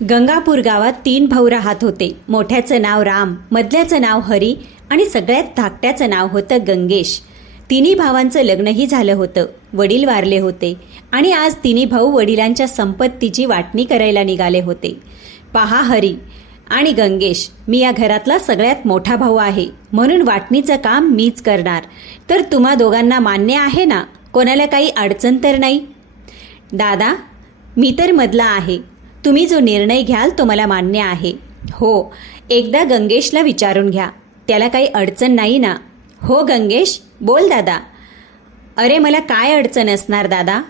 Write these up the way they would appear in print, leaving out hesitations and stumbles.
गंगापूर गावात 3 भाऊ राहत होते. मोठ्याचं नाव राम, मधल्याचं नाव हरी आणि सगळ्यात धाकट्याचं नाव होतं गंगेश. तिन्ही भावांचं लग्नही झालं होतं. वडील वारले होते आणि आज तिन्ही भाऊ वडिलांच्या संपत्तीची वाटणी करायला निघाले होते. पहा हरी आणि गंगेश, मी या घरातला सगळ्यात मोठा भाऊ आहे, म्हणून वाटणीचं काम मीच करणार. तर तुम्हा दोघांना मान्य आहे ना? कोणाला काही अडचण तर नाही? दादा, मी तर मधला आहे. तुम्ही जो निर्णय घ्याल तो मला मान्य आहे. हो, एकदा गंगेशला विचारून घ्या, त्याला काही अडचण नाही ना? हो गंगेश, बोल दादा. अरे मला काय अडचण असणार दादा?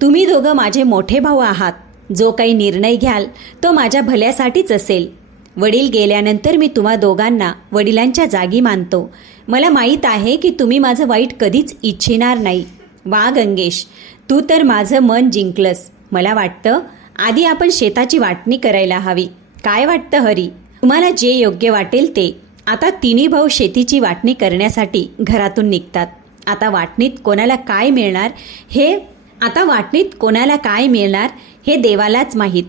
तुम्ही दोघं माझे मोठे भाऊ आहात. जो काही निर्णय घ्याल तो माझ्या भल्यासाठीच असेल. वडील गेल्यानंतर मी तुम्हा दोघांना वडिलांच्या जागी मानतो. मला माहीत आहे की तुम्ही माझं वाईट कधीच इच्छिणार नाही. वा गंगेश, तू तर माझं मन जिंकलंस. मला वाटतं आधी आपण शेताची वाटणी करायला हवी. काय वाटतं हरी? तुम्हाला जे योग्य वाटेल ते. आता तिन्ही भाऊ शेतीची वाटणी करण्यासाठी घरातून निघतात. आता वाटणीत कोणाला काय मिळणार हे देवालाच माहीत.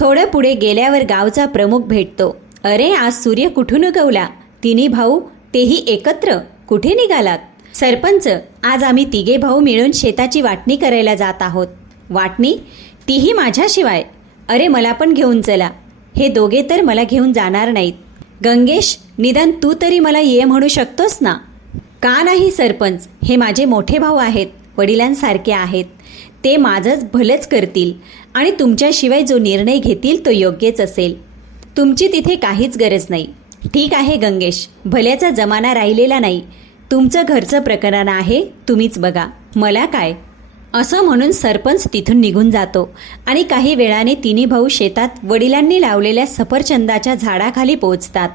थोडं पुढे गेल्यावर गावचा प्रमुख भेटतो. अरे, आज सूर्य कुठून उगवला? तिन्ही भाऊ, तेही एकत्र, कुठे निघालात? सरपंच, आज आम्ही तिघे भाऊ मिळून शेताची वाटणी करायला जात आहोत. वाटणी? तीही माझ्याशिवाय? अरे, मला पण घेऊन चला. हे दोघे तर मला घेऊन जाणार नाहीत. गंगेश, निदान तू तरी मला ये म्हणू शकतोस ना? का नाही सरपंच, हे माझे मोठे भाऊ आहेत, वडिलांसारखे आहेत. ते माझंच भलंच करतील आणि तुमच्याशिवाय जो निर्णय घेतील तो योग्यच असेल. तुमची तिथे काहीच गरज नाही. ठीक आहे गंगेश, भल्याचा जमाना राहिलेला नाही. तुमचं घरचं प्रकरण आहे, तुम्हीच बघा, मला काय. असं म्हणून सरपंच तिथून निघून जातो आणि काही वेळाने तिन्ही भाऊ शेतात वडिलांनी लावलेल्या सफरचंदाच्या झाडाखाली पोहोचतात.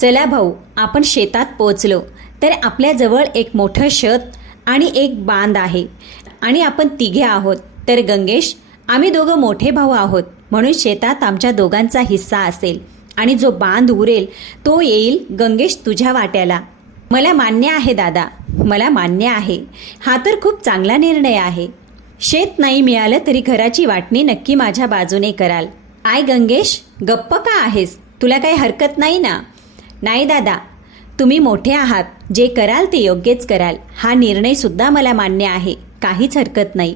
चला भाऊ, आपण शेतात पोहोचलो तर आपल्याजवळ एक मोठं शेत आणि एक बांध आहे आणि आपण तिघे आहोत. तर गंगेश, आम्ही दोघं मोठे भाऊ आहोत, म्हणून शेतात आमच्या दोघांचा हिस्सा असेल आणि जो बांध उरेल तो येईल गंगेश तुझ्या वाट्याला. मला मान्य आहे दादा, मला मान्य आहे. हा तर खूप चांगला निर्णय आहे. शेत नाही मिळालं तरी घराची वाटणी नक्की माझ्या बाजूने कराल. काय गंगेश, गप्प का आहेस? तुला काही हरकत नाही ना? नाही दादा, तुम्ही मोठे आहात, जे कराल ते योग्यच कराल. हा निर्णय सुद्धा मला मान्य आहे, काहीच हरकत नाही.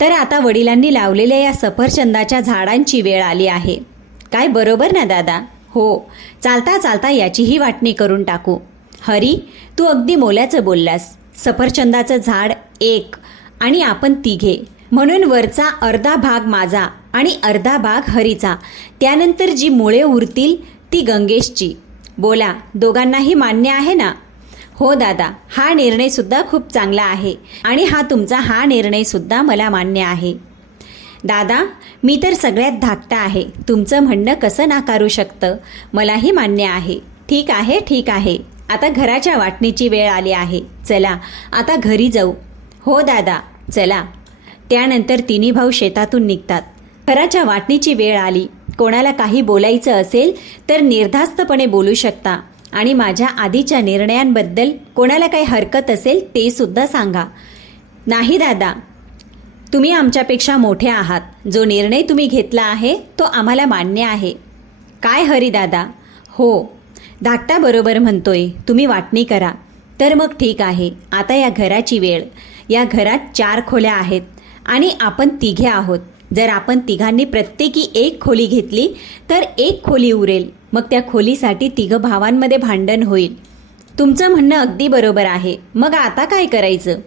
तर आता वडिलांनी लावलेल्या या सफरचंदाच्या झाडांची वेळ आली आहे. काय बरोबर ना दादा? हो, चालता चालता याचीही वाटणी करून टाकू. हरी, तू अगदी मोलाचं बोललास. सफरचंदाचं झाड एक आणि आपण तिघे, म्हणून वरचा अर्धा भाग माझा आणि अर्धा भाग हरीचा. त्यानंतर जी मुळे उरतील ती गंगेशची. बोला, दोघांनाही मान्य आहे ना? हो दादा, हा निर्णय सुद्धा खूप चांगला आहे आणि हा निर्णय सुद्धा मला मान्य आहे. दादा, मी तर सगळ्यात धाकटा आहे, तुमचं म्हणणं कसं नाकारू शकतं? मलाही मान्य आहे. ठीक आहे, ठीक आहे. आता घराच्या वाटणीची वेळ आली आहे. चला आता घरी जाऊ. हो दादा, चला. त्यानंतर तिन्ही भाऊ शेतातून निघतात. घराच्या वाटणीची वेळ आली. कोणाला काही बोलायचं असेल तर निर्धास्तपणे बोलू शकता आणि माझ्या आधीच्या निर्णयांबद्दल कोणाला काही हरकत असेल ते सुद्धा सांगा. नाही दादा, तुम्ही आमच्यापेक्षा मोठे आहात. जो निर्णय तुम्ही घेतला आहे तो आम्हाला मान्य आहे. काय हरी दादा? हो, धाकटा बरोबर म्हणतोय. तुम्ही वाटणी करा. तर मग ठीक आहे. आता या घराची वेळ. या घरात 4 खोल्या आहेत आणि आपण तिघे आहोत. जर आपण तिघांनी प्रत्येकी एक खोली घेतली तर एक खोली उरेल. मग त्या खोलीसाठी तिघं भावांमध्ये भांडण होईल. तुमचं म्हणणं अगदी बरोबर आहे. मग आता काय करायचं?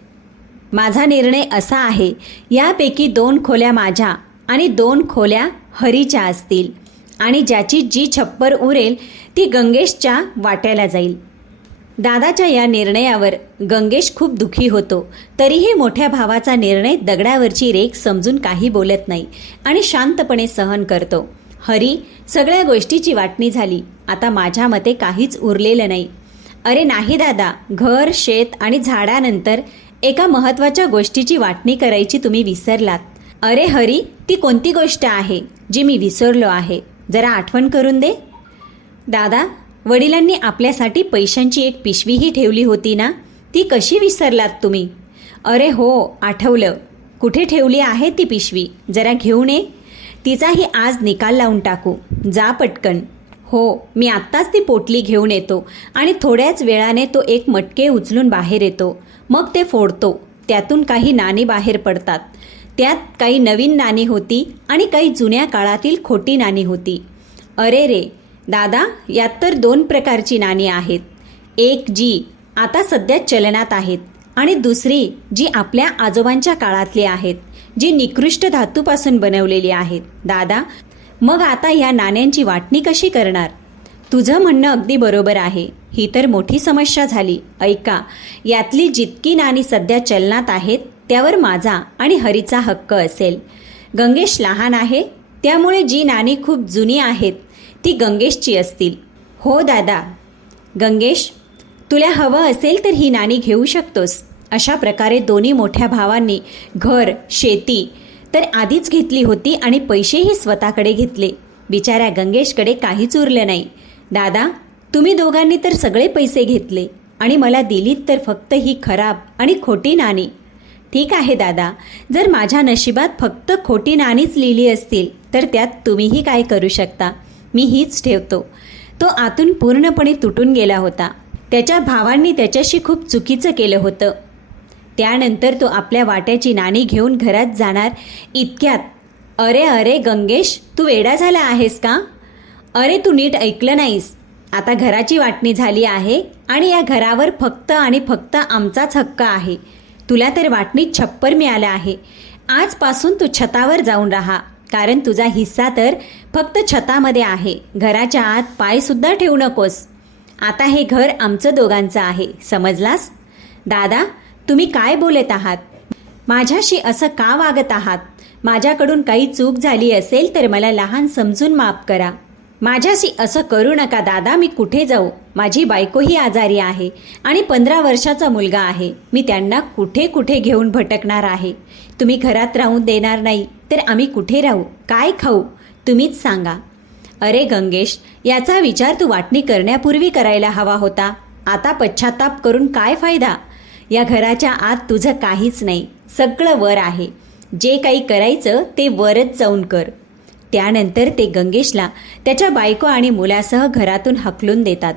माझा निर्णय असा आहे, यापैकी 2 खोल्या माझ्या आणि 2 खोल्या हरीच्या असतील आणि ज्याची जी छप्पर उरेल ती गंगेशच्या वाट्याला जाईल. दादाच्या या निर्णयावर गंगेश खूप दुःखी होतो. तरीही मोठ्या भावाचा निर्णय दगडावरची रेख समजून काही बोलत नाही आणि शांतपणे सहन करतो. हरी, सगळ्या गोष्टीची वाटणी झाली. आता माझ्या मते काहीच उरलेलं नाही. अरे नाही दादा, घर, शेत आणि झाडानंतर एका महत्त्वाच्या गोष्टीची वाटणी करायची तुम्ही विसरलात. अरे हरी, ती कोणती गोष्ट आहे जी मी विसरलो आहे? जरा आठवण करून दे. दादा, वडिलांनी आपल्यासाठी पैशांची एक पिशवीही ठेवली होती ना? ती कशी विसरलात तुम्ही? अरे हो, आठवलं. कुठे ठेवली आहे ती पिशवी? जरा घेऊन ये. तिचाही आज निकाल लावून टाकू. जा पटकन. हो, मी आत्ताच ती पोटली घेऊन येतो. आणि थोड्याच वेळाने तो एक मटके उचलून बाहेर येतो. मग ते फोडतो. त्यातून काही नाणी बाहेर पडतात. त्यात काही नवीन नाणी होती आणि काही जुन्या काळातील खोटी नाणी होती. अरे रे दादा, यात तर 2 प्रकारची नाणी आहेत. एक जी आता सध्या चलनात आहेत आणि दुसरी जी आपल्या आजोबांच्या काळातली आहेत, जी निकृष्ट धातूपासून बनवलेली आहेत. दादा, मग आता ह्या नाण्यांची वाटणी कशी करणार? तुझं म्हणणं अगदी बरोबर आहे. ही तर मोठी समस्या झाली. ऐका, यातली जितकी नाणी सध्या चलनात आहेत त्यावर माझा आणि हरीचा हक्क असेल. गंगेश लहान आहे, त्यामुळे जी नाणी खूप जुनी आहेत ती गंगेशची असतील. हो दादा. गंगेश, तुला हवं असेल तर ही नाणी घेऊ शकतोस. अशा प्रकारे दोन्ही मोठ्या भावांनी घर, शेती तर आधीच घेतली होती आणि पैसेही स्वतःकडे घेतले. बिचाऱ्या गंगेशकडे काहीच उरलं नाही. दादा, तुम्ही दोघांनी तर सगळे पैसे घेतले आणि मला दिलीत तर फक्त ही खराब आणि खोटी नाणी. ठीक आहे दादा, जर माझ्या नशिबात फक्त खोटी नाणीच लिहिली असतील तर त्यात तुम्हीही काय करू शकता. मी हीच ठेवतो. तो आतून पूर्णपणे तुटून गेला होता. त्याच्या भावांनी त्याच्याशी खूप चुकीचं केलं होतं. त्यानंतर तो आपल्या वाट्याची नाणी घेऊन घरात जाणार इतक्यात, अरे अरे गंगेश, तू वेडा झाला आहेस का? अरे तू नीट ऐकलं नाहीस. आता घराची वाटणी झाली आहे आणि या घरावर फक्त आणि फक्त आमचाच हक्क आहे. तुला तर वाटणीत छप्पर मिळालं आहे. आजपासून तू छतावर जाऊन राहा, कारण तुझा हिस्सा तर फक्त छतामध्ये आहे. घराच्या आत पायसुद्धा ठेवू नकोस. आता हे घर आमचं दोघांचं आहे, समजलास? दादा, तुम्ही काय बोलत आहात? माझ्याशी असं का वागत आहात? माझ्याकडून काही चूक झाली असेल तर मला लहान समजून माफ करा. माझ्याशी असं करू नका दादा. मी कुठे जाऊ? माझी बायकोही आजारी आहे आणि 15 वर्षाचा मुलगा आहे. मी त्यांना कुठे कुठे घेऊन भटकणार आहे. तुम्ही घरात राहून देणार नाही तर आम्ही कुठे राहू? काय खाऊ? तुम्हीच सांगा. अरे गंगेश, याचा विचार तू वाटणी करण्यापूर्वी करायला हवा होता. आता पश्चाताप करून काय फायदा? या घराच्या आत तुझं काहीच नाही. सगळं वर आहे. जे काही करायचं ते वरच जाऊन कर. त्यानंतर ते गंगेशला त्याच्या बायको आणि मुलासह घरातून हकलून देतात.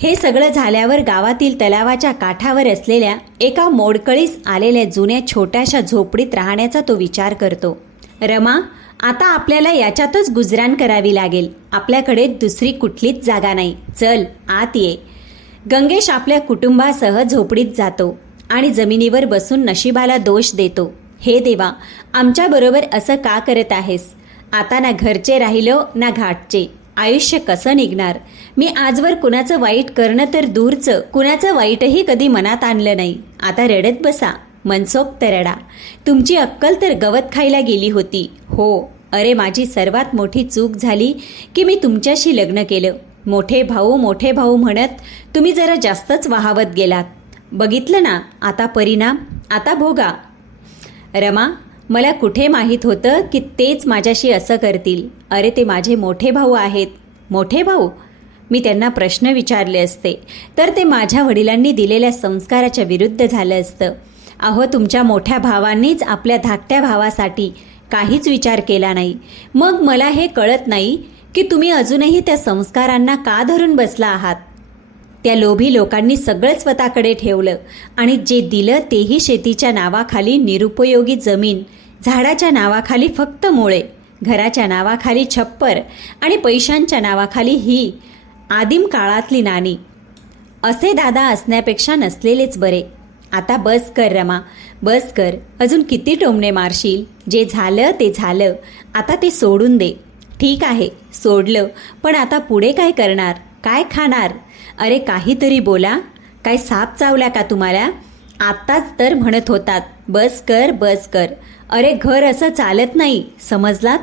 हे सगळं झाल्यावर गावातील तलावाच्या काठावर असलेल्या एका मोडकळीस आलेल्या जुन्या छोट्याशा झोपडीत राहण्याचा तो विचार करतो. रमा, आता आपल्याला याच्यातच गुजराण करावी लागेल. आपल्याकडे दुसरी कुठलीच जागा नाही. चल आत ये. गंगेश आपल्या कुटुंबासह झोपडीत जातो आणि जमिनीवर बसून नशिबाला दोष देतो. हे देवा, आमच्याबरोबर असं का करत आहेस? आता ना घरचे राहिलो ना घाटचे. आयुष्य कसं निघणार? मी आजवर कुणाचं वाईट करणं तर दूरचं, कुणाचं वाईटही कधी मनात आणलं नाही. आता रडत बसा, मनसोक्त रडा. तुमची अक्कल तर गवत खायला गेली होती. हो, अरे माझी सर्वात मोठी चूक झाली की मी तुमच्याशी लग्न केलं. मोठे भाऊ म्हणत तुम्ही जरा जास्तच वाहावत गेलात. बघितलं ना आता परिणाम? आता भोगा. रमा, मला कुठे माहीत होतं की तेच माझ्याशी असं करतील. अरे ते माझे मोठे भाऊ आहेत. मोठे भाऊ? मी त्यांना प्रश्न विचारले असते तर ते माझ्या वडिलांनी दिलेल्या संस्काराच्या विरुद्ध झालं असतं. अहो, तुमच्या मोठ्या भावांनीच आपल्या धाकट्या भावासाठी काहीच विचार केला नाही. मग मला हे कळत नाही की तुम्ही अजूनही त्या संस्कारांना का धरून बसला आहात. त्या लोभी लोकांनी सगळं स्वतःकडे ठेवलं आणि जे दिलं तेही शेतीच्या नावाखाली निरुपयोगी जमीन, झाडाच्या नावाखाली फक्त मुळे, घराच्या नावाखाली छप्पर आणि पैशांच्या नावाखाली ही आदिम काळातली नाणी. असे दादा असण्यापेक्षा नसलेलेच बरे. आता बस कर रमा, बस कर. अजून किती टोमणे मारशील? जे झालं ते झालं. आता ते सोडून दे. ठीक आहे, सोडलं, पण आता पुढे काय करणार? काय खाणार? अरे काहीतरी बोला. काय साप चावला का तुम्हाला? आत्ताच तर म्हणत होतात बस कर बस कर. अरे घर असं चालत नाही, समजलात?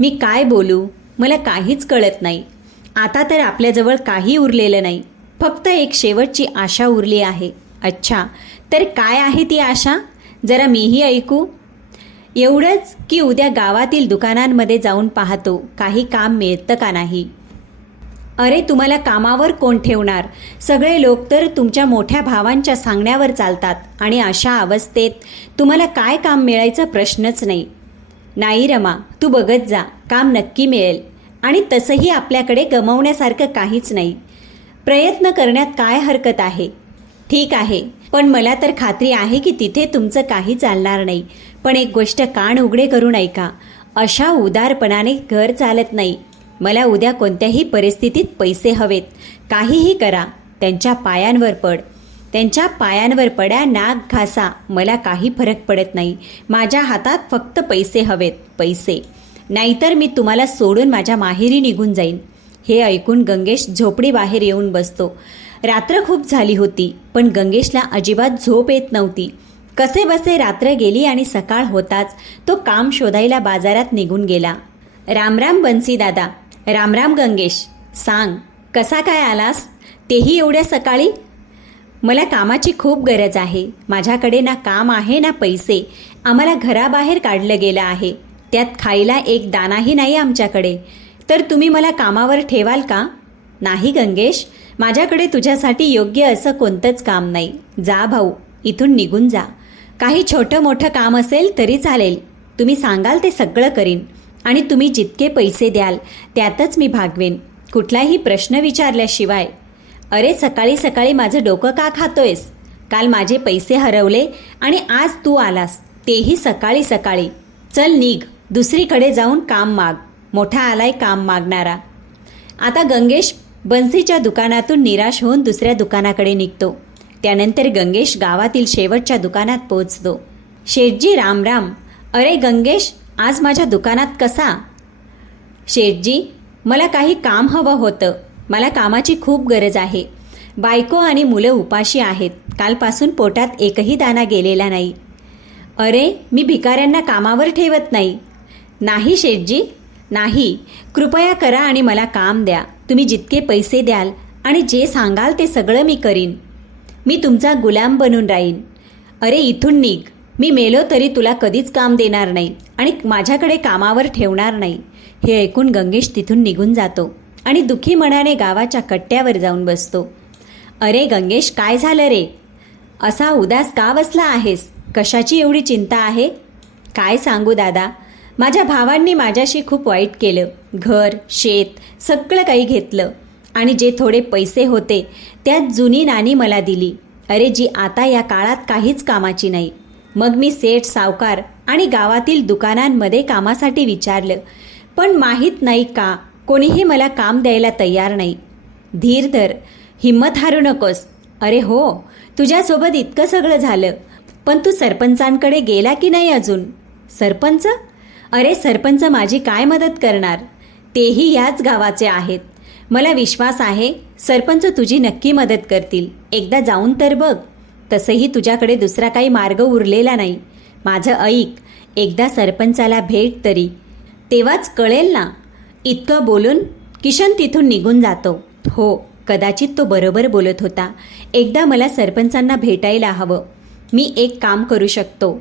मी काय बोलू? मला काहीच कळत नाही. आता तर आपल्याजवळ काही उरलेलं नाही. फक्त एक शेवटची आशा उरली आहे. अच्छा, तर काय आहे ती आशा? जरा मीही ऐकू. एवढंच की उद्या गावातील दुकानांमध्ये जाऊन पाहतो काही काम मिळतं का नाही. अरे तुम्हाला कामावर कोण ठेवणार? सगळे लोक तर तुमच्या मोठ्या भावांच्या सांगण्यावर चालतात आणि अशा अवस्थेत तुम्हाला काय काम मिळायचा प्रश्नच नाही. नाही रमा, तू बघत जा, काम नक्की मिळेल. आणि तसंही आपल्याकडे गमावण्यासारखं काहीच नाही. प्रयत्न करण्यात काय हरकत आहे. ठीक आहे, पण मला तर खात्री आहे की तिथे तुमचं काही चालणार नाही. पण एक गोष्ट कान उघडे करून ऐका, अशा उदारपणाने घर चालत नाही. मला उद्या कोणत्याही परिस्थितीत पैसे हवेत. काहीही करा, त्यांच्या पायांवर पड. त्यांच्या पायांवर पड्या, नाक घासा, मला काही फरक पडत नाही. माझ्या हातात फक्त पैसे हवेत, पैसे. नाहीतर मी तुम्हाला सोडून माझ्या माहेरी निघून जाईन. हे ऐकून गंगेश झोपडीबाहेर येऊन बसतो. रात्र खूप झाली होती, पण गंगेशला अजिबात झोप येत नव्हती. कसे बसे रात्र गेली आणि सकाळ होताच तो काम शोधायला बाजारात निघून गेला. रामराम बन्सी दादा. रामराम गंगेश. सांग, कसा काय आलास, तेही एवढ्या सकाळी? मला कामाची खूप गरज आहे. माझ्याकडे ना काम आहे ना पैसे. आम्हाला घराबाहेर काढलं गेलं आहे. त्यात खायला एक दाणाही नाही आमच्याकडे. तर तुम्ही मला कामावर ठेवाल का? नाही गंगेश, माझ्याकडे तुझ्यासाठी योग्य असं कोणतंच काम नाही. जा भाऊ, इथून निघून जा. काही छोटं मोठं काम असेल तरी चालेल. तुम्ही सांगाल ते सगळं करीन. आणि तुम्ही जितके पैसे द्याल त्यातच मी भागवेन, कुठलाही प्रश्न विचारल्याशिवाय. अरे सकाळी सकाळी माझं डोकं का खातोयस? काल माझे पैसे हरवले आणि आज तू आलास, तेही सकाळी सकाळी. चल निघ, दुसरीकडे जाऊन काम माग. मोठा आलाय काम मागणारा. आता गंगेश बन्सीच्या दुकानातून निराश होऊन दुसऱ्या दुकानाकडे निघतो. त्यानंतर गंगेश गावातील शेवटच्या दुकानात पोहोचतो. शेठजी रामराम. अरे गंगेश, आज माझ्या दुकानात कसा? शेठजी, मला काही काम हवं होतं. मला कामाची खूप गरज आहे. बायको आणि मुलं उपाशी आहेत. कालपासून पोटात एकही दाणा गेलेला नाही. अरे, मी भिकाऱ्यांना कामावर ठेवत नाही. नाही शेठजी, नाही. कृपया करा आणि मला काम द्या. तुम्ही जितके पैसे द्याल आणि जे सांगाल ते सगळं मी करीन. मी तुमचा गुलाम बनून राहीन. अरे इथून निघ. मी मेलो तरी तुला कधीच काम देणार नाही आणि माझ्याकडे कामावर ठेवणार नाही. हे ऐकून गंगेश तिथून निघून जातो आणि दुःखी मनाने गावाच्या कट्ट्यावर जाऊन बसतो. अरे गंगेश, काय झालं रे? असा उदास का बसला आहेस? कशाची एवढी चिंता आहे? काय सांगू दादा, माझ्या भावांनी माझ्याशी खूप वाईट केलं. घर, शेत सगळं काही घेतलं आणि जे थोडे पैसे होते त्यात जुनी नाणी मला दिली. अरे जी आता या काळात काहीच कामाची नाही. मग मी सेठ, सावकार आणि गावातील दुकानांमध्ये कामासाठी विचारलं, पण माहीत नाही का कोणीही मला काम द्यायला तयार नाही. धीर धर, हिम्मत हारू नकोस. अरे हो, तुझ्यासोबत इतकं सगळं झालं, पण तू सरपंचांकडे गेला की नाही अजून? सरपंच? अरे सरपंच माझी काय मदत करणार? तेही याच गावाचे आहेत. मला विश्वास आहे सरपंच तुझी नक्की मदत करतील. एकदा जाऊन तर बघ. तसंही तुझ्याकडे दुसरा काही मार्ग उरलेला नाही. माझं ऐक, एकदा सरपंचाला भेट तरी, तेव्हाच कळेल ना. इतकं बोलून किशन तिथून निघून जातो. हो, कदाचित तो बरोबर बोलत होता. एकदा मला सरपंचांना भेटायला हवं. मी एक काम करू शकतो.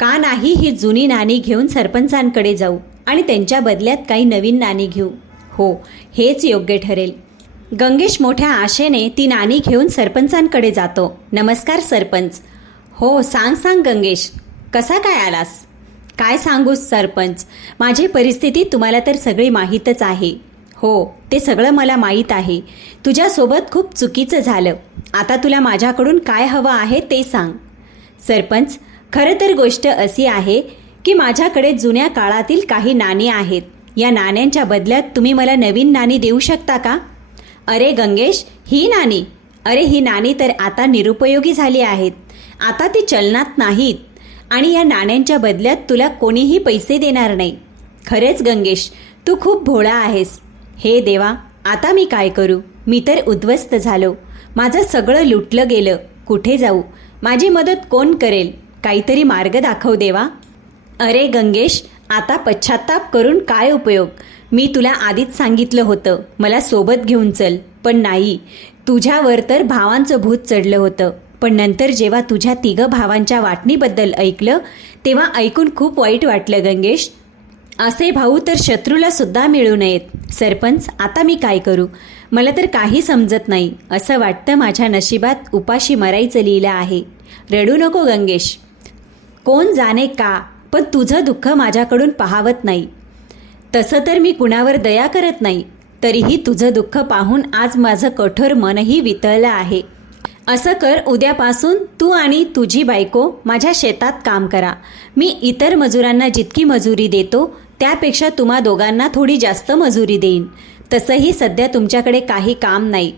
का नाही ही जुनी नाणी घेऊन सरपंचांकडे जाऊ आणि त्यांच्या बदल्यात काही नवीन नाणी घेऊ. हो, हेच योग्य ठरेल. गंगेश मोठ्या आशेने ती नाणी घेऊन सरपंचांकडे जातो. नमस्कार सरपंच. हो, सांग गंगेश, कसा काय आलास? काय सांगू सरपंच, माझी परिस्थिती तुम्हाला तर सगळी माहीतच आहे. हो, ते सगळं मला माहीत आहे. तुझ्यासोबत खूप चुकीचं झालं. आता तुला माझ्याकडून काय हवं आहे ते सांग. सरपंच, खरं तर गोष्ट अशी आहे की माझ्याकडे जुन्या काळातील काही नाणी आहेत. या नाण्यांच्या बदल्यात तुम्ही मला नवीन नाणी देऊ शकता का? अरे गंगेश, ही नाणी? अरे ही नाणी तर आता निरुपयोगी झाली आहेत. आता ती चलनात नाहीत आणि या नाण्यांच्या बदल्यात तुला कोणीही पैसे देणार नाही. खरेच गंगेश, तू खूप भोळा आहेस. हे देवा, आता मी काय करू? मी तर उद्ध्वस्त झालो. माझं सगळं लुटलं गेलं. कुठे जाऊ? माझी मदत कोण करेल? काहीतरी मार्ग दाखव देवा. अरे गंगेश, आता पश्चाताप करून काय उपयोग? मी तुला आधीच सांगितलं होतं मला सोबत घेऊन चल, पण नाही. तुझ्यावर तर भावांचं भूत चढलं होतं. पण नंतर जेव्हा तुझ्या 3 भावांच्या वाटणीबद्दल ऐकलं तेव्हा ऐकून खूप वाईट वाटलं गंगेश. असे भाऊ तर शत्रूला सुद्धा मिळू नयेत. सरपंच, आता मी काय करू? मला तर काही समजत नाही. असं वाटतं माझ्या नशिबात उपाशी मरायचं लिहिलं आहे. रडू नको गंगेश. कोण जाणे का, पण तुझं दुःख माझ्याकडून पाहावत नाही. तसं तर मी कुणावर दया करत नाही, तरीही तुझं दुःख पाहून आज माझं कठोर मनही वितळलं आहे. असं कर, उद्यापासून तू आणि तुझी बायको माझ्या शेतात काम करा. मी इतर मजुरांना जितकी मजुरी देतो त्यापेक्षा तुम्हा दोघांना थोडी जास्त मजुरी देईन. तसंही सध्या तुमच्याकडे काही काम नाही.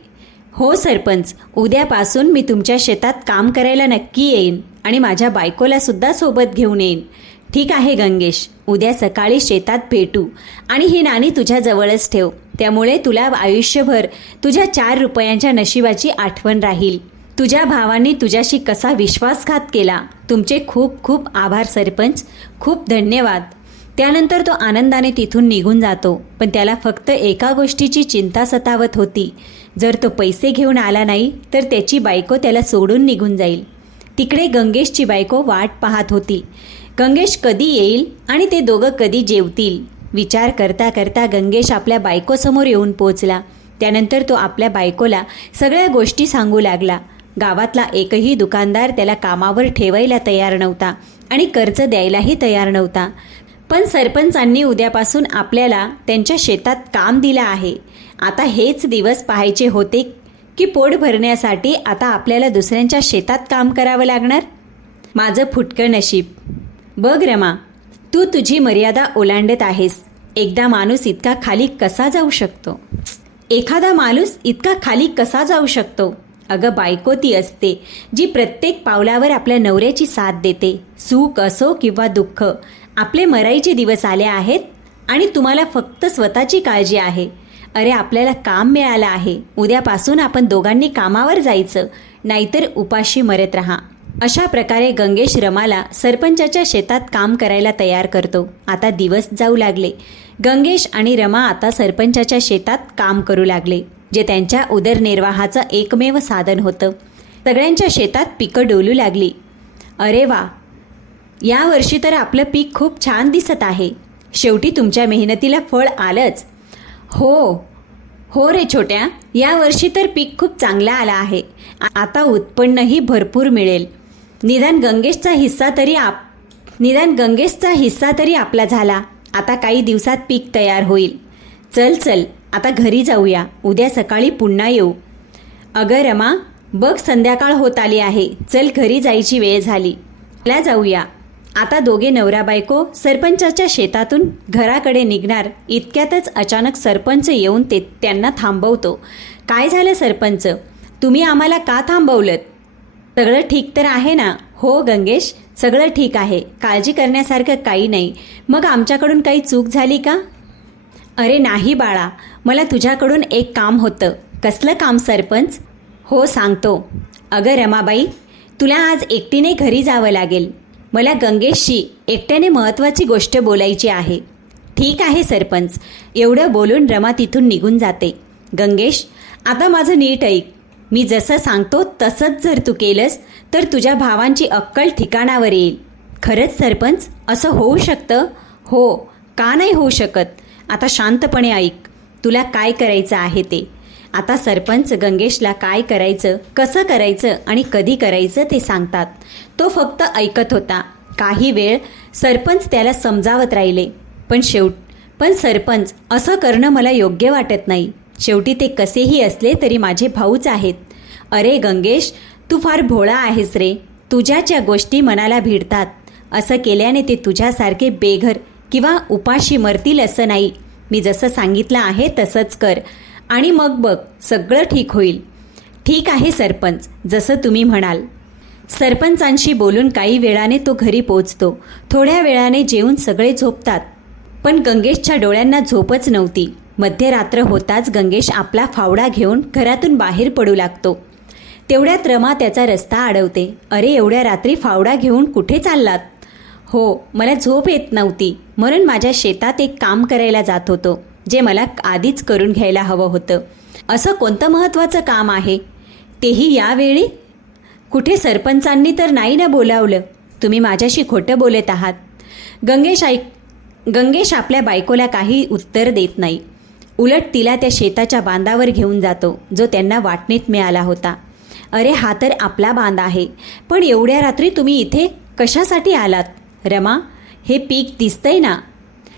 हो सरपंच, उद्यापासून मी तुमच्या शेतात काम करायला नक्की येईन आणि माझ्या बायकोला सुद्धा सोबत घेऊन येईन. ठीक आहे गंगेश, उद्या सकाळी शेतात भेटू आणि ही नाणी तुझ्याजवळच ठेव. त्यामुळे तुला आयुष्यभर तुझ्या 4 रुपयांच्या नशिबाची आठवण राहील. तुझ्या भावांनी तुझ्याशी कसा विश्वासघात केला. तुमचे खूप खूप आभार सरपंच, खूप धन्यवाद. त्यानंतर तो आनंदाने तिथून निघून जातो. पण त्याला फक्त एका गोष्टीची चिंता सतावत होती. जर तो पैसे घेऊन आला नाही तर त्याची बायको त्याला सोडून निघून जाईल. तिकडे गंगेशची बायको वाट पाहत होती. गंगेश कधी येईल आणि ते दोघं कधी जेवतील. विचार करता करता गंगेश आपल्या बायकोसमोर येऊन पोचला. त्यानंतर तो आपल्या बायकोला सगळ्या गोष्टी सांगू लागला. गावातला एकही दुकानदार त्याला कामावर ठेवायला तयार नव्हता आणि कर्ज द्यायलाही तयार नव्हता. पण सरपंचांनी उद्यापासून आपल्याला त्यांच्या शेतात काम दिलं आहे. आता हेच दिवस पाहायचे होते की पोट भरण्यासाठी आता आपल्याला दुसऱ्यांच्या शेतात काम करावं लागणार. माझं फुटकं नशीब. बघ रमा, तू तुझी मर्यादा ओलांडत आहेस. एखादा माणूस इतका खाली कसा जाऊ शकतो? अगं, बायको ती असते जी प्रत्येक पावलावर आपल्या नवऱ्याची साथ देते. सुख असो किंवा दुःख. आपले मरायचे दिवस आले आहेत आणि तुम्हाला फक्त स्वतःची काळजी आहे. अरे, आपल्याला काम मिळालं आहे. उद्यापासून आपण दोघांनी कामावर जायचं, नाहीतर उपाशी मरत राहा. अशा प्रकारे गंगेश रमाला सरपंचाच्या शेतात काम करायला तयार करतो. आता दिवस जाऊ लागले. गंगेश आणि रमा आता सरपंचाच्या शेतात काम करू लागले, जे त्यांच्या उदरनिर्वाहाचं एकमेव साधन होतं. सगळ्यांच्या शेतात पिकं डोलू लागली. अरे वा, यावर्षी तर आपलं पीक खूप छान दिसत आहे. शेवटी तुमच्या मेहनतीला फळ आलंच. हो रे छोट्या, यावर्षी तर पीक खूप चांगला आला आहे. आता उत्पन्नही भरपूर मिळेल. निदान गंगेशचा हिस्सा तरी आपला झाला. आता काही दिवसात पीक तयार होईल. चल आता घरी जाऊया. उद्या सकाळी पुन्हा येऊ. अगं रमा, बघ संध्याकाळ होत आली आहे. चल, घरी जायची वेळ झाली. चला जाऊया. आता दोघे नवरा बायको सरपंचाच्या शेतातून घराकडे निघणार. इतक्यातच अचानक सरपंच येऊन त्यांना थांबवतो. काय झालं सरपंच? तुम्ही आम्हाला का थांबवलंत? सगळं ठीक तर आहे ना? हो गंगेश, सगळं ठीक आहे. काळजी करण्यासारखं काही नाही. मग आमच्याकडून काही चूक झाली का? अरे नाही बाळा, मला तुझ्याकडून एक काम होतं. कसलं काम सरपंच? हो सांगतो. अगं रमाबाई, तुला आज एकटीने घरी जावं लागेल. मला गंगेशशी एकट्याने महत्त्वाची गोष्ट बोलायची आहे. ठीक आहे सरपंच. एवढं बोलून रमा तिथून निघून जाते. गंगेश, आता माझं नीट ऐक. मी जसं सांगतो तसंच जर तू केलंस तर तुझ्या भावांची अक्कल ठिकाणावर येईल. खरंच सरपंच, असं होऊ शकतं? हो, का नाही होऊ शकत? आता शांतपणे ऐक. तुला काय करायचं आहे ते. आता सरपंच गंगेशला काय करायचं, कसं करायचं आणि कधी करायचं ते सांगतात. तो फक्त ऐकत होता. काही वेळ सरपंच त्याला समजावत राहिले. पण सरपंच, असं करणं मला योग्य वाटत नाही. शेवटी ते कसेही असले तरी माझे भाऊच आहेत. अरे गंगेश, तू फार भोळा आहेस रे. तुझ्या ज्या गोष्टी मनाला भिडतात, असं केल्याने ते तुझ्यासारखे बेघर किंवा उपाशी मरतील असं नाही. मी जसं सांगितलं आहे तसंच कर आणि मग बघ, सगळं ठीक होईल. ठीक आहे सरपंच, जसं तुम्ही म्हणाल. सरपंचांशी बोलून काही वेळाने तो घरी पोचतो. थोड्या वेळाने जेवून सगळे झोपतात. पण गंगेशच्या डोळ्यांना झोपच नव्हती. मध्यरात्र होताच गंगेश आपला फावडा घेऊन घरातून बाहेर पडू लागतो. तेवढ्यात रमा त्याचा रस्ता अडवते. अरे, एवढ्या रात्री फावडा घेऊन कुठे चाललात? हो, मला झोप येत नव्हती म्हणून माझ्या शेतात एक काम करायला जात होतो, जे मला आधीच करून घ्यायला हवं होतं. असं कोणतं महत्त्वाचं काम आहे, तेही यावेळी? कुठे सरपंचांनी तर नाही ना बोलावलं? तुम्ही माझ्याशी खोटं बोलत आहात. गंगेश आपल्या बायकोला काही उत्तर देत नाही. उलट तिला त्या शेताच्या बांधावर घेऊन जातो, जो त्यांना वाटणीत मिळाला होता. अरे, हा तर आपला बांध आहे. पण एवढ्या रात्री तुम्ही इथे कशासाठी आलात? रमा, हे पीक दिसतंय ना?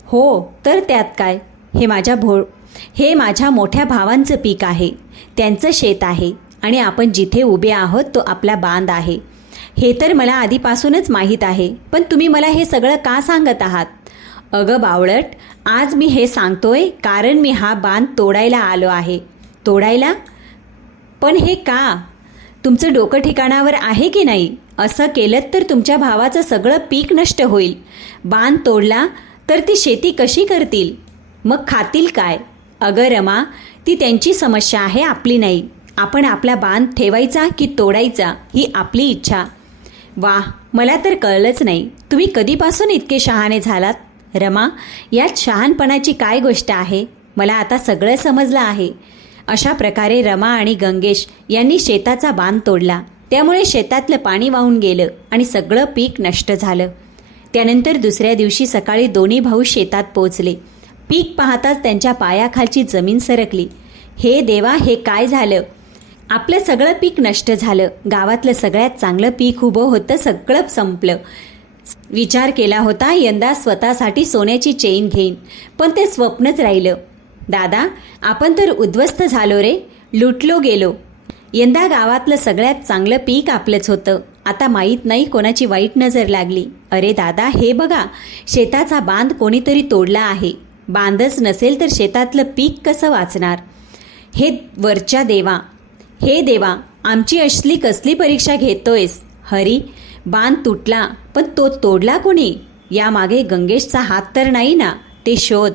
हो, तर त्यात काय? हे माझ्या मोठ्या भावांचं पीक आहे. त्यांचं शेत आहे आणि आपण जिथे उभे आहोत तो आपला बांध आहे. हे तर मला आधीपासूनच माहीत आहे, पण तुम्ही मला हे सगळं का सांगत आहात? अगं बावळट, आज मी हे सांगतोय कारण मी हा बांध तोडायला आलो आहे. तोडायला? पण हे का? तुमचं डोकं ठिकाणावर आहे की नाही? असं केलं तर तुमच्या भावाचं सगळं पीक नष्ट होईल. बांध तोडला तर ती शेती कशी करतील? मग खातील काय? अगं रमा, ती त्यांची समस्या आहे, आपली नाही. आपण आपला बांध ठेवायचा की तोडायचा ही आपली इच्छा. वाह, मला तर कळलंच नाही. तुम्ही कधीपासून इतके शहाणे झालात? रमा, यात शहाणपणाची काय गोष्ट आहे? मला आता सगळं समजलं आहे. अशा प्रकारे रमा आणि गंगेश यांनी शेताचा बांध तोडला. त्यामुळे शेतातलं पाणी वाहून गेलं आणि सगळं पीक नष्ट झालं. त्यानंतर दुसऱ्या दिवशी सकाळी दोन्ही भाऊ शेतात पोचले. पीक पाहताच त्यांच्या पायाखालची जमीन सरकली. हे देवा, हे काय झालं? आपलं सगळं पीक नष्ट झालं. गावातलं सगळ्यात चांगलं पीक उभं होतं, सगळं संपलं. विचार केला होता यंदा स्वतःसाठी सोन्याची चेन घेईन, पण ते स्वप्नच राहिलं. दादा, आपण तर उद्ध्वस्त झालो रे, लुटलो गेलो. यंदा गावातलं सगळ्यात चांगलं पीक आपलंच होतं. आता माहीत नाही कोणाची वाईट नजर लागली. अरे दादा, हे बघा, शेताचा बांध कोणीतरी तोडला आहे. बांधच नसेल तर शेतातलं पीक कसं वाचणार? हे वरच्या देवा, हे देवा, आमची असली कसली परीक्षा घेतोयस? हरी, बांध तुटला, पण तो तोडला कोणी? यामागे गंगेशचा हात तर नाही ना? ते शोध.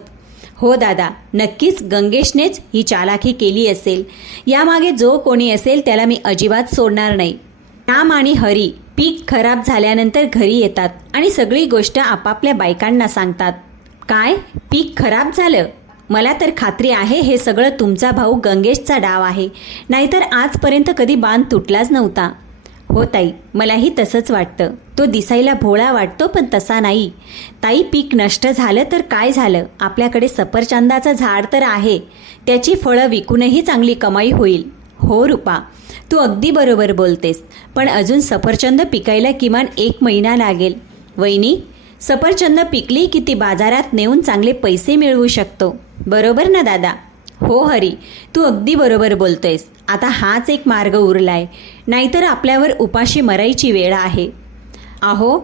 हो दादा, नक्कीच गंगेशनेच ही चालाकी केली असेल. यामागे जो कोणी असेल त्याला मी अजिबात सोडणार नाही. राम आणि हरी पीक खराब झाल्यानंतर घरी येतात आणि सगळी गोष्ट आपापल्या बायकांना सांगतात. काय, पीक खराब झालं? मला तर खात्री आहे हे सगळं तुमचा भाऊ गंगेशचा डाव आहे, नाहीतर आजपर्यंत कधी बांध तुटलाच नव्हता. हो ताई, मलाही तसंच वाटतं. तो दिसायला भोळा वाटतो, पण तसा नाही. ताई, पीक नष्ट झालं तर काय झालं? आपल्याकडे सफरचंदाचं झाड तर आहे. त्याची फळं विकूनही चांगली कमाई होईल. हो रुपा, तू अगदी बरोबर बोलतेस, पण अजून सफरचंद पिकायला किमान 1 महिना लागेल. वहिनी, सफरचंद पिकली की ती बाजारात नेऊन चांगले पैसे मिळवू शकतो. बरोबर ना दादा? हो हरी, तू अगदी बरोबर बोलतोयस. आता हाच एक मार्ग उरलाय, नाहीतर आपल्यावर उपाशी मरायची वेळ आहे. अहो,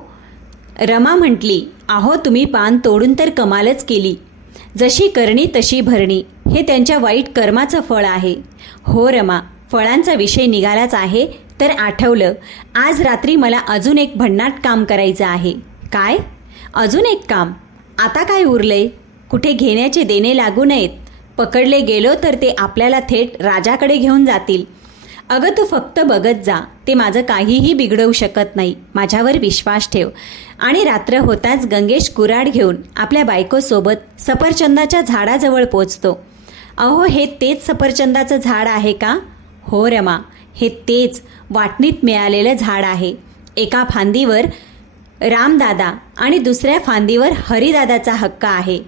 रमा म्हटली, अहो तुम्ही पान तोडून तर कमालच केली. जशी करणी तशी भरणी, हे त्यांच्या वाईट कर्माचं फळ आहे. हो रमा, फळांचा विषय निघालाच आहे तर आठवलं, आज रात्री मला अजून एक भन्नाट काम करायचं आहे. काय? अजून एक काम? आता काय उरलंय? कुठे घेण्याचे देणे लागू नयेत. पकडले गेलो तर ते आपल्याला थेट राजाकडे घेऊन जातील. अगं तू फक्त बघत जा, ते माझं काहीही बिघडवू शकत नाही. माझ्यावर विश्वास ठेव. आणि रात्र होताच गंगेश कुऱ्हाड घेऊन आपल्या बायकोसोबत सफरचंदाच्या झाडाजवळ पोचतो. अहो, हे तेच सफरचंदाचं झाड आहे का? हो रमा, हे तेच वाटणीत मिळालेलं झाड आहे. एका फांदीवर रामदादा आणि दुसऱ्या फांदीवर हरिदादाचा हक्क आहे.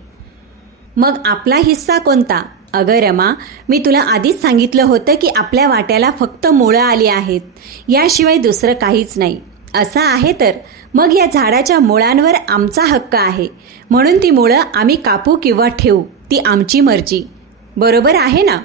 मग आपला हिस्सा कोणता? अगं रमा, मी तुला आधीच सांगितलं होतं की आपल्या वाट्याला फक्त मुळं आली आहेत, याशिवाय दुसरं काहीच नाही. असं आहे तर मग या झाडाच्या मुळांवर आमचा हक्क आहे, म्हणून ती मुळं आम्ही कापू किंवा ठेवू ती आमची मर्जी. बरोबर आहे ना?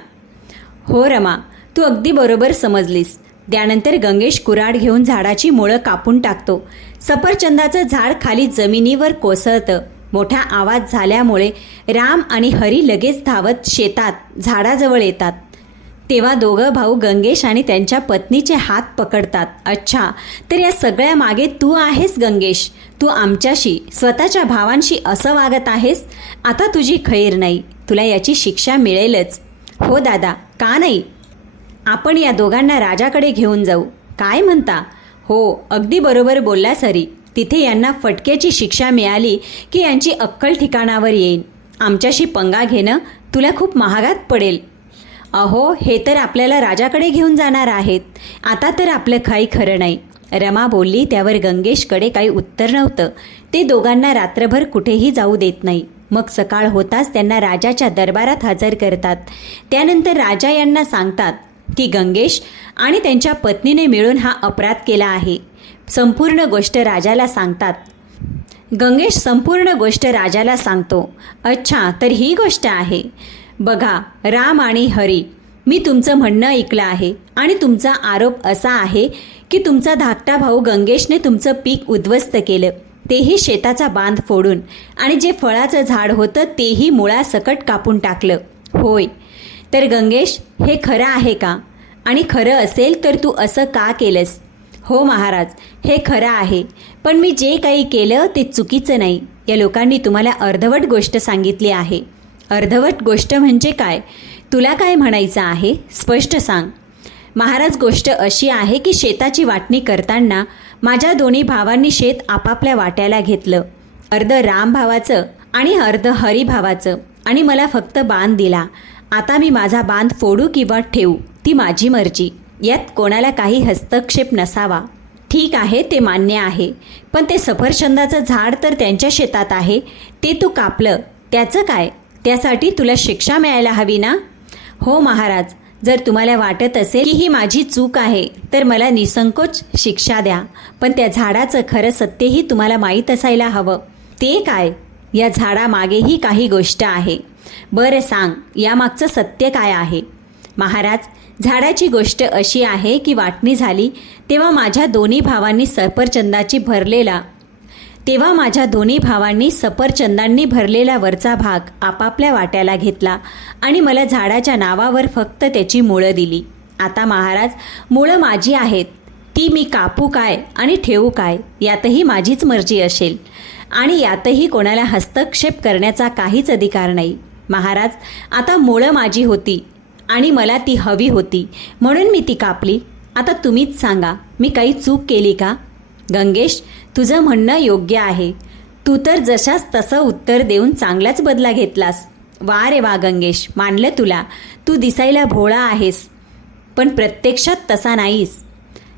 हो रमा, तू अगदी बरोबर समजलीस. त्यानंतर गंगेश कुऱ्हाड घेऊन झाडाची मुळं कापून टाकतो. सफरचंदाचं झाड खाली जमिनीवर कोसळतं. मोठा आवाज झाल्यामुळे राम आणि हरी लगेच धावत शेतात झाडाजवळ येतात. तेव्हा दोघं भाऊ गंगेश आणि त्यांच्या पत्नीचे हात पकडतात. अच्छा, तर या सगळ्या मागे तू आहेस गंगेश. तू आमच्याशी, स्वतःच्या भावांशी असं वागत आहेस. आता तुझी खैर नाही, तुला याची शिक्षा मिळेलच. हो दादा, का नाही? आपण या दोघांना राजाकडे घेऊन जाऊ. काय म्हणता? हो, अगदी बरोबर बोललास हरी. तिथे यांना फटक्याची शिक्षा मिळाली की यांची अक्कल ठिकाणावर येईल. आमच्याशी पंगा घेणं तुला खूप महागात पडेल. अहो, हे तर आपल्याला राजाकडे घेऊन जाणार आहेत. आता तर आपलं काही खरं नाही. रमा बोलली. त्यावर गंगेशकडे काही उत्तर नव्हतं. ते दोघांना रात्रभर कुठेही जाऊ देत नाही. मग सकाळ होताच त्यांना राजाच्या दरबारात हजर करतात. त्यानंतर राजा यांना सांगतात की गंगेश आणि त्यांच्या पत्नीने मिळून हा अपराध केला आहे. संपूर्ण गोष्ट राजाला सांगतात. गंगेश संपूर्ण गोष्ट राजाला सांगतो. अच्छा, तर ही गोष्ट आहे. बघा राम आणि हरी, मी तुमचं म्हणणं ऐकलं आहे आणि तुमचा आरोप असा आहे की तुमचा धाकटा भाऊ गंगेशने तुमचं पीक उद्ध्वस्त केलं, तेही शेताचा बांध फोडून, आणि जे फळाचं झाड होतं तेही मुळासकट कापून टाकलं. होय, तर गंगेश हे खरं आहे का? आणि खरं असेल तर तू असं का केलंस? हो महाराज, हे खरं आहे, पण मी जे काही केलं ते चुकीचं नाही. या लोकांनी तुम्हाला अर्धवट गोष्ट सांगितली आहे. अर्धवट गोष्ट म्हणजे काय? तुला काय म्हणायचं आहे? स्पष्ट सांग. महाराज, गोष्ट अशी आहे की शेताची वाटणी करताना माझ्या दोन्ही भावांनी शेत आपापल्या वाट्याला घेतलं. अर्ध राम भावाचं आणि अर्ध हरी भावाचं, आणि मला फक्त बांध दिला. आता मी माझा बांध फोडू किंवा ठेवू ती माझी मर्जी. यात कोणाला काही हस्तक्षेप नसावा. ठीक आहे, ते मान्य आहे, पण ते सफरचंदाचं झाड तर त्यांच्या शेतात आहे, ते तू कापलं, त्याचं काय? त्यासाठी तुला शिक्षा मिळायला हवी ना? हो महाराज, जर तुम्हाला वाटत असेल की ही माझी चूक आहे तर मला निसंकोच शिक्षा द्या, पण त्या झाडाचं खरं सत्यही तुम्हाला माहीत असायला हवं. ते काय? या झाडामागेही काही गोष्ट आहे. बरं सांग, यामागचं सत्य काय आहे? महाराज, झाडाची गोष्ट अशी आहे की वाटणी झाली तेव्हा माझ्या दोन्ही भावांनी सफरचंदांनी भरलेला वरचा भाग आपापल्या वाट्याला घेतला आणि मला झाडाच्या नावावर फक्त त्याची मुळं दिली. आता महाराज, मुळं माझी आहेत, ती मी कापू काय आणि ठेवू काय यातही माझीच मर्जी असेल, आणि यातही कोणाला हस्तक्षेप करण्याचा काहीच अधिकार नाही. महाराज, आता मुळं माझी होती आणि मला ती हवी होती म्हणून मी ती कापली. आता तुम्हीच सांगा, मी काही चूक केली का? गंगेश, तुझं म्हणणं योग्य आहे. तू तर जशास तसं उत्तर देऊन चांगलाच बदला घेतलास. वा रे वा गंगेश, मानलं तुला. तू दिसायला भोळा आहेस, पण प्रत्यक्षात तसा नाहीस.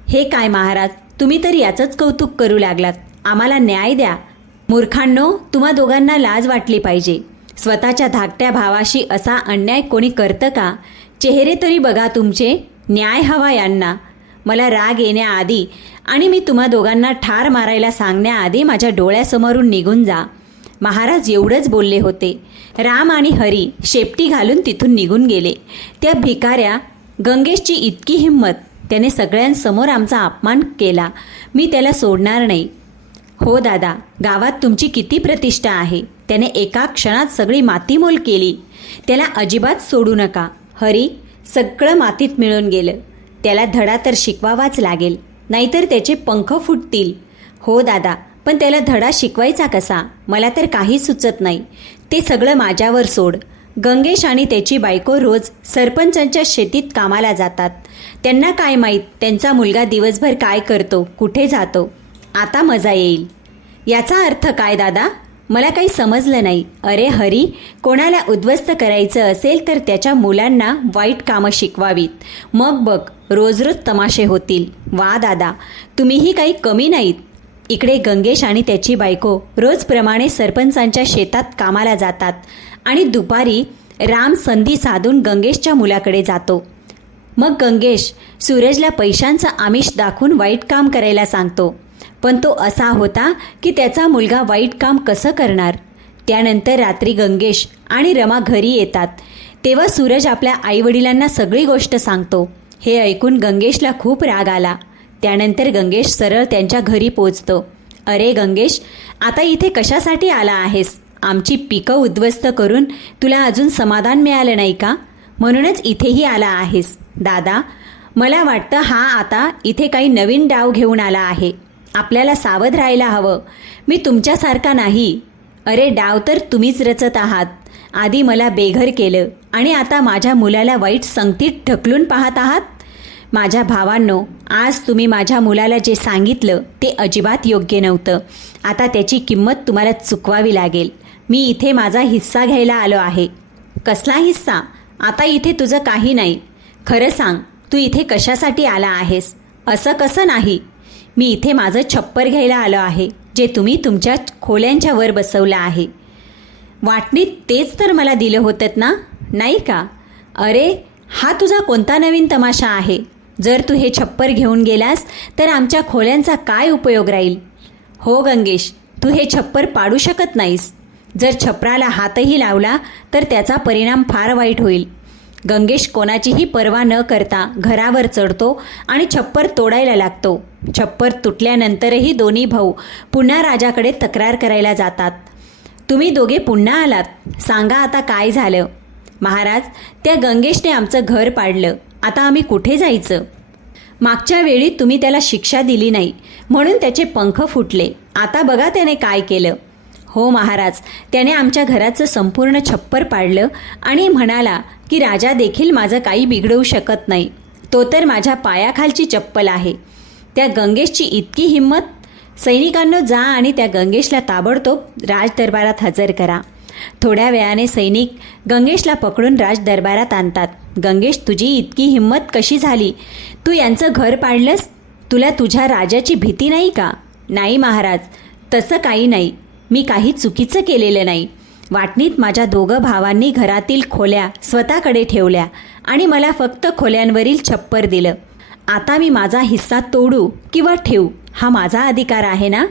हे काय महाराज, तुम्ही तर याचंच कौतुक करू लागलात. आम्हाला न्याय द्या. मूर्खांनो, तुम्हा दोघांना लाज वाटली पाहिजे. स्वतःच्या धाकट्या भावाशी असा अन्याय कोणी करतं का? चेहरे तरी बघा तुमचे. न्याय हवा यांना. मला राग येण्याआधी आणि मी तुम्हा दोघांना ठार मारायला सांगण्याआधी माझ्या डोळ्यासमोरून निघून जा. महाराज एवढंच बोलले होते. राम आणि हरी शेपटी घालून तिथून निघून गेले. त्या भिकाऱ्या गंगेशची इतकी हिंमत, त्याने सगळ्यांसमोर आमचा अपमान केला. मी त्याला सोडणार नाही. हो दादा, गावात तुमची किती प्रतिष्ठा आहे. त्याने एका क्षणात सगळी मातीमोल केली. त्याला अजिबात सोडू नका. हरी, सगळं मातीत मिळून गेलं. त्याला धडा तर शिकवावाच लागेल, नाहीतर त्याचे पंख फुटतील. हो दादा, पण त्याला धडा शिकवायचा कसा? मला तर काही सुचत नाही. ते सगळं माझ्यावर सोड. गंगेश आणि त्याची बायको रोज सरपंचांच्या शेतीत कामाला जातात. त्यांना काय माहीत त्यांचा मुलगा दिवसभर काय करतो, कुठे जातो. आता मजा येईल. याचा अर्थ काय दादा? मला काही समजलं नाही. अरे हरी, कोणाला उद्ध्वस्त करायचं असेल तर त्याच्या मुलांना वाईट कामं शिकवावीत. मग बघ, रोज रोज तमाशे होतील. वा दादा, तुम्हीही काही कमी नाहीत. इकडे गंगेश आणि त्याची बायको रोजप्रमाणे सरपंचांच्या शेतात कामाला जातात आणि दुपारी राम संधी साधून गंगेशच्या मुलाकडे जातो. मग गंगेश सूरजला पैशांचं आमिष दाखवून वाईट काम करायला सांगतो, पण तो असा होता की त्याचा मुलगा वाईट काम कसं करणार. त्यानंतर रात्री गंगेश आणि रमा घरी येतात. तेव्हा सूरज आपल्या आईवडिलांना सगळी गोष्ट सांगतो. हे ऐकून गंगेशला खूप राग आला. त्यानंतर गंगेश सरळ त्यांच्या घरी पोचतो. अरे गंगेश, आता इथे कशासाठी आला आहेस? आमची पिकं उद्ध्वस्त करून तुला अजून समाधान मिळालं नाही का? म्हणूनच इथेही आला आहेस. दादा, मला वाटतं हा आता इथे काही नवीन डाव घेऊन आला आहे. आपल्याला सावध राहायला हवं. मी तुमच्यासारखा नाही. अरे डाव तर तुम्हीच रचत आहात. आधी मला बेघर केलं आणि आता माझ्या मुलाला वाईट संगतीत ढकलून पाहत आहात. माझ्या भावांनो, आज तुम्ही माझ्या मुलाला जे सांगितलं ते अजिबात योग्य नव्हतं. आता त्याची किंमत तुम्हाला चुकवावी लागेल. मी इथे माझा हिस्सा घ्यायला आलो आहे. कसला हिस्सा? आता इथे तुझं काही नाही. खरं सांग, तू इथे कशासाठी आला आहेस? असं कसं नाही? मी इथे माझं छप्पर घ्यायला आलो आहे, जे तुम्ही तुमच्या खोल्यांच्या वर बसवलं आहे. वाटणीत तेच तर मला दिलं होतं ना, नाही का? अरे, हा तुझा कोणता नवीन तमाशा आहे? जर तू हे छप्पर घेऊन गेलास तर आमच्या खोल्यांचा काय उपयोग राहील? हो गंगेश, तू हे छप्पर पाडू शकत नाहीस. जर छपराला हातही लावला तर त्याचा परिणाम फार वाईट होईल. गंगेश कोणाचीही पर्वा न करता घरावर चढतो आणि छप्पर तोडायला लागतो. छप्पर तुटल्यानंतरही दोन्ही भाऊ पुन्हा राजाकडे तक्रार करायला जातात. तुम्ही दोघे पुन्हा आलात, सांगा आता काय झालं. महाराज, त्या गंगेशने आमचं घर पाडलं, आता आम्ही कुठे जायचं. मागच्या वेळी तुम्ही त्याला शिक्षा दिली नाही म्हणून त्याचे पंख फुटले, आता बघा त्याने काय केलं. हो महाराज, त्याने आमच्या घराचं संपूर्ण छप्पर पाडलं आणि म्हणाला की राजा देखील माझं काही बिघडवू शकत नाही, तो तर माझ्या पायाखालची चप्पल आहे. त्या गंगेशची इतकी हिंमत. सैनिकांनो, जा आणि त्या गंगेशला ताबडतोब राजदरबारात हजर करा. थोड्या वेळाने सैनिक गंगेशला पकडून राजदरबारात आणतात. गंगेश, तुझी इतकी हिंमत कशी झाली? तू यांचं घर पाडलंस? तुला तुझ्या राजाची भीती नाही का? नाही महाराज, तसं काही नाही, मी काही चुकीचं केलेलं नाही. वाटणीत माझ्या दोघं भावांनी घरातील खोल्या स्वतःकडे ठेवल्या आणि मला फक्त खोल्यांवरील छप्पर दिलं. आता मी माझा हिस्सा तोडू किंवा ठेवू हा माझा अधिकार आहे ना?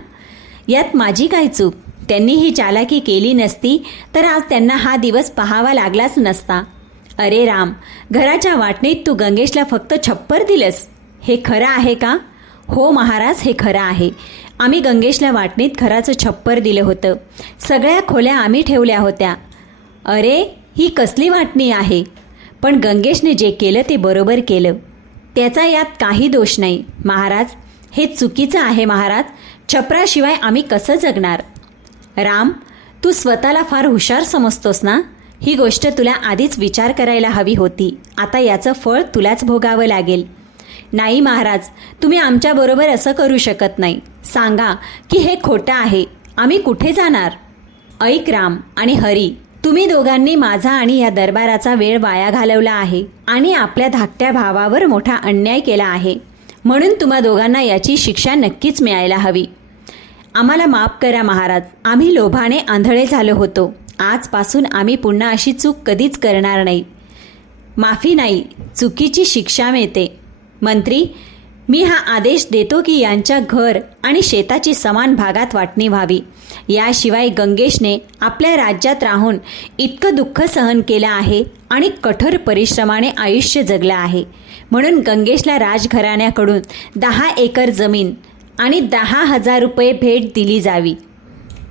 यात माझी काय चूक? त्यांनी ही चालाकी केली नसती तर आज त्यांना हा दिवस पाहावा लागलाच नसता. अरे राम, घराच्या वाटणीत तू गंगेशला फक्त छप्पर दिलंस, हे खरं आहे का? हो महाराज, हे खरं आहे. आम्ही गंगेशला वाटणीत घराचं छप्पर दिलं होतं. सगळ्या खोल्या आम्ही ठेवल्या होत्या. अरे, ही कसली वाटणी आहे? पण गंगेशने जे केलं ते बरोबर केलं, त्याचा यात काही दोष नाही. महाराज, हे चुकीचं आहे महाराज. छपराशिवाय आम्ही कसं जगणार? राम, तू स्वतःला फार हुशार समजतोस ना? ही गोष्ट तुला आधीच विचार करायला हवी होती. आता याचं फळ तुलाच भोगावं लागेल. नाही महाराज, तुम्ही आमच्याबरोबर असं करू शकत नाही. सांगा की हे खोटं आहे, आम्ही कुठे जाणार? ऐक राम आणि हरी, तुम्ही दोघांनी माझा आणि या दरबाराचा वेळ वाया घालवला आहे आणि आपल्या धाकट्या भावावर मोठा अन्याय केला आहे, म्हणून तुम्हा दोघांना याची शिक्षा नक्कीच मिळायला हवी. आम्हाला माफ करा महाराज, आम्ही लोभाने आंधळे झालो होतो. आजपासून आम्ही पुन्हा अशी चूक कधीच करणार नाही. माफी नाही, चुकीची शिक्षा मिळते. मंत्री, मी हा आदेश देतो की यांच्या घर आणि शेताची समान भागात वाटणी व्हावी. याशिवाय गंगेशने आपल्या राज्यात राहून इतकं दुःख सहन केलं आहे आणि कठोर परिश्रमाने आयुष्य जगलं आहे, म्हणून गंगेशला राजघराण्याकडून 10 एकर जमीन आणि 10,000 रुपये भेट दिली जावी.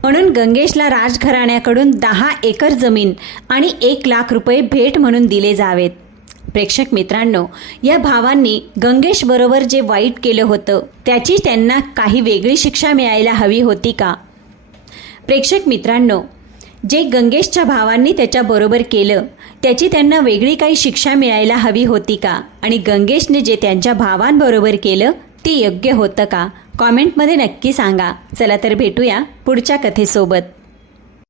म्हणून गंगेशला राजघराण्याकडून 10 एकर जमीन आणि 1 लाख रुपये भेट म्हणून दिले जावेत. प्रेक्षक मित्रांनो, या भावांनी गंगेश बरोबर जे वाईट केलं होतं त्याची त्यांना काही वेगळी शिक्षा मिळायला हवी होती का? प्रेक्षक मित्रांनो, जे गंगेशच्या भावांनी त्याच्याबरोबर केलं त्याची त्यांना वेगळी काही शिक्षा मिळायला हवी होती का? आणि गंगेशने जे त्यांच्या भावांबरोबर केलं ते योग्य होतं का? कॉमेंटमध्ये नक्की सांगा. चला तर भेटूया पुढच्या कथेसोबत.